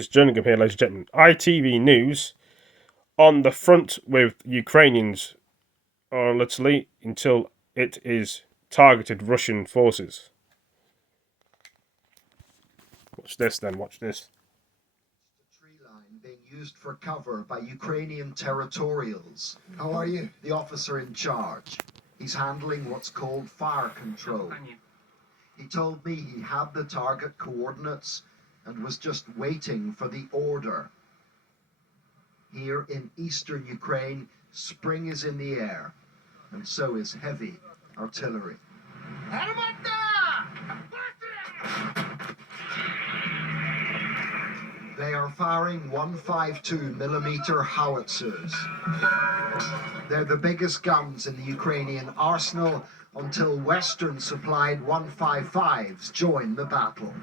is Jerningham here, ladies and gentlemen. ITV News on the front with Ukrainians, or literally until it is targeted Russian forces. Watch this then, watch this. The tree line being used for cover by Ukrainian territorials. How are you? The officer in charge. He's handling what's called fire control. He told me he had the target coordinates and was just waiting for the order. Here in eastern Ukraine, spring is in the air, and so is heavy artillery. They are firing 152mm howitzers. They're the biggest guns in the Ukrainian arsenal until Western supplied 155s join the battle.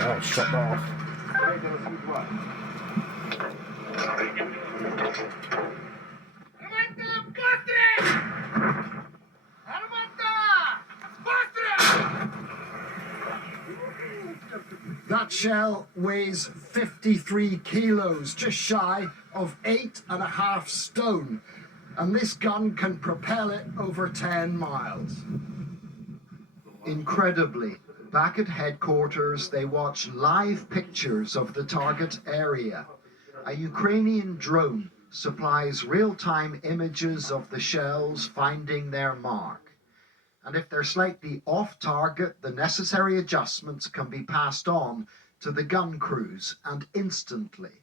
Oh, shot that off. That shell weighs 53 kilos, just shy of 8.5 stone, and this gun can propel it over 10 miles. Incredibly, back at headquarters, they watch live pictures of the target area. A Ukrainian drone supplies real-time images of the shells finding their mark. And if they're slightly off target, the necessary adjustments can be passed on to the gun crews, and instantly.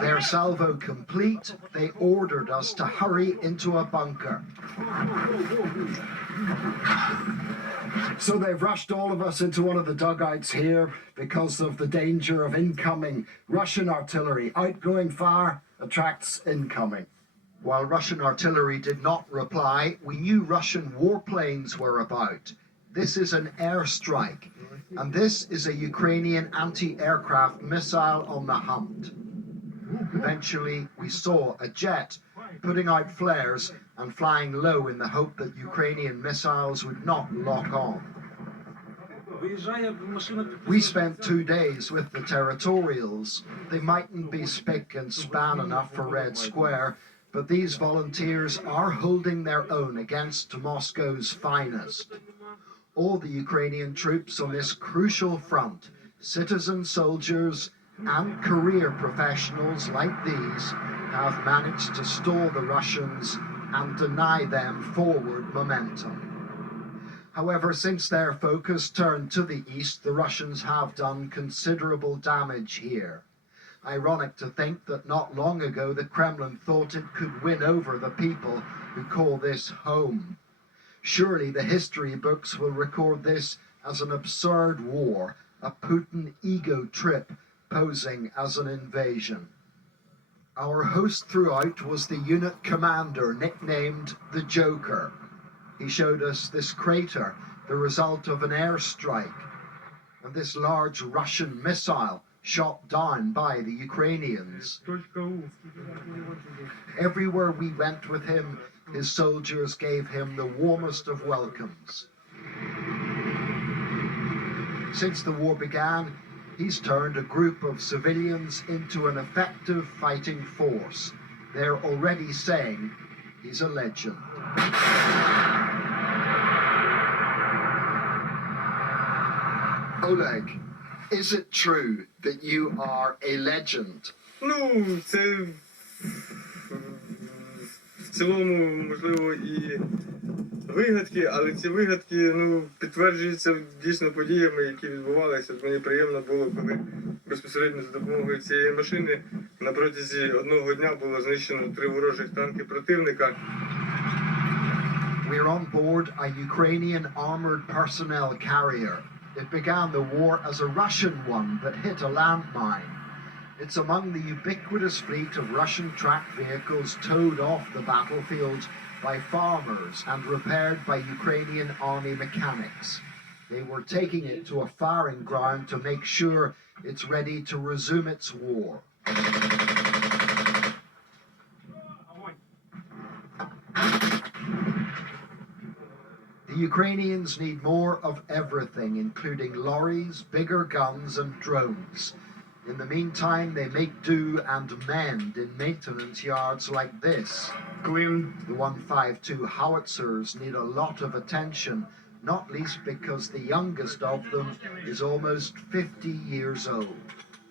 Their salvo complete, they ordered us to hurry into a bunker. So they've rushed all of us into one of the dugouts here because of the danger of incoming Russian artillery. Outgoing fire attracts incoming. While Russian artillery did not reply, we knew Russian warplanes were about. This is an airstrike, and this is a Ukrainian anti-aircraft missile on the hunt. Eventually, we saw a jet putting out flares and flying low in the hope that Ukrainian missiles would not lock on. We spent 2 days with the territorials. They mightn't be spick and span enough for Red Square, but these volunteers are holding their own against Moscow's finest. All the Ukrainian troops on this crucial front, citizen soldiers and career professionals like these, have managed to stall the Russians and deny them forward momentum. However, since their focus turned to the east, the Russians have done considerable damage here. Ironic to think that not long ago the Kremlin thought it could win over the people who call this home. Surely the history books will record this as an absurd war, a Putin ego trip posing as an invasion. Our host throughout was the unit commander nicknamed the Joker. He showed us this crater, the result of an airstrike, and this large Russian missile shot down by the Ukrainians. Everywhere we went with him, his soldiers gave him the warmest of welcomes. Since the war began, he's turned a group of civilians into an effective fighting force. They're already saying he's a legend. Oleg, is it true that you are a legend? Ну, це в цілому, можливо, і вигадки, але ці вигадки, підтверджуються дійсно подіями, які відбувалися. Мені приємно було, коли безпосередньо за допомогою цієї машини на протязі одного дня було знищено 3 ворожих танки противника. We're on board a Ukrainian armored personnel carrier. It began the war as a Russian one that hit a landmine. It's among the ubiquitous fleet of Russian tracked vehicles towed off the battlefield by farmers and repaired by Ukrainian army mechanics. They were taking it to a firing ground to make sure It's ready to resume its war. The Ukrainians need more of everything, including lorries, bigger guns and drones. In the meantime, they make do and mend in maintenance yards like this. The 152 howitzers need a lot of attention, not least because the youngest of them is almost 50 years old.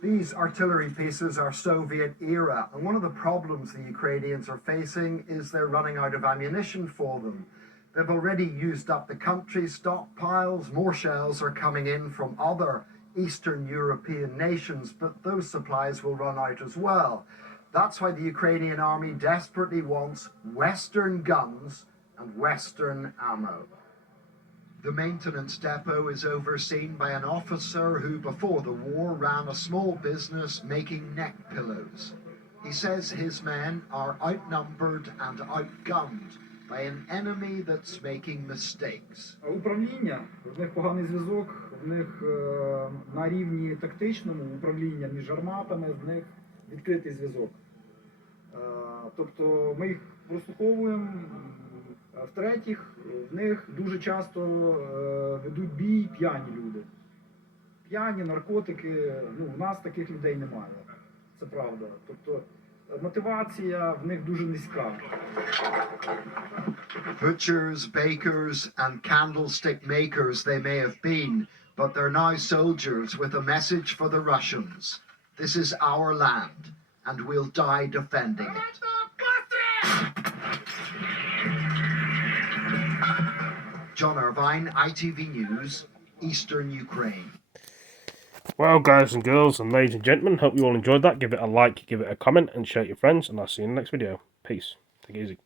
These artillery pieces are Soviet era, and one of the problems the Ukrainians are facing is they're running out of ammunition for them. They've already used up the country's stockpiles. More shells are coming in from other Eastern European nations, but those supplies will run out as well. That's why the Ukrainian army desperately wants Western guns and Western ammo. The maintenance depot is overseen by an officer who, before the war, ran a small business making neck pillows. He says his men are outnumbered and outgunned by an enemy that's making mistakes. Управління, в них поганий зв'язок, в них на рівні тактичному управління між гарматами, в них відкритий зв'язок. Тобто ми їх прослуховуємо. В-третіх, в них дуже часто ведуть бій п'яні люди. П'яні, наркотики, у нас таких людей немає. Це правда. Тобто мотивація в них дуже низька. Butchers, bakers and candlestick makers they may have been, but they're now soldiers with a message for the Russians. This is our land, and we'll die defending it. John Irvine, ITV News, Eastern Ukraine. Well, guys and girls and ladies and gentlemen, hope you all enjoyed that. Give it a like, give it a comment, and share it with your friends, and I'll see you in the next video. Peace. Take it easy.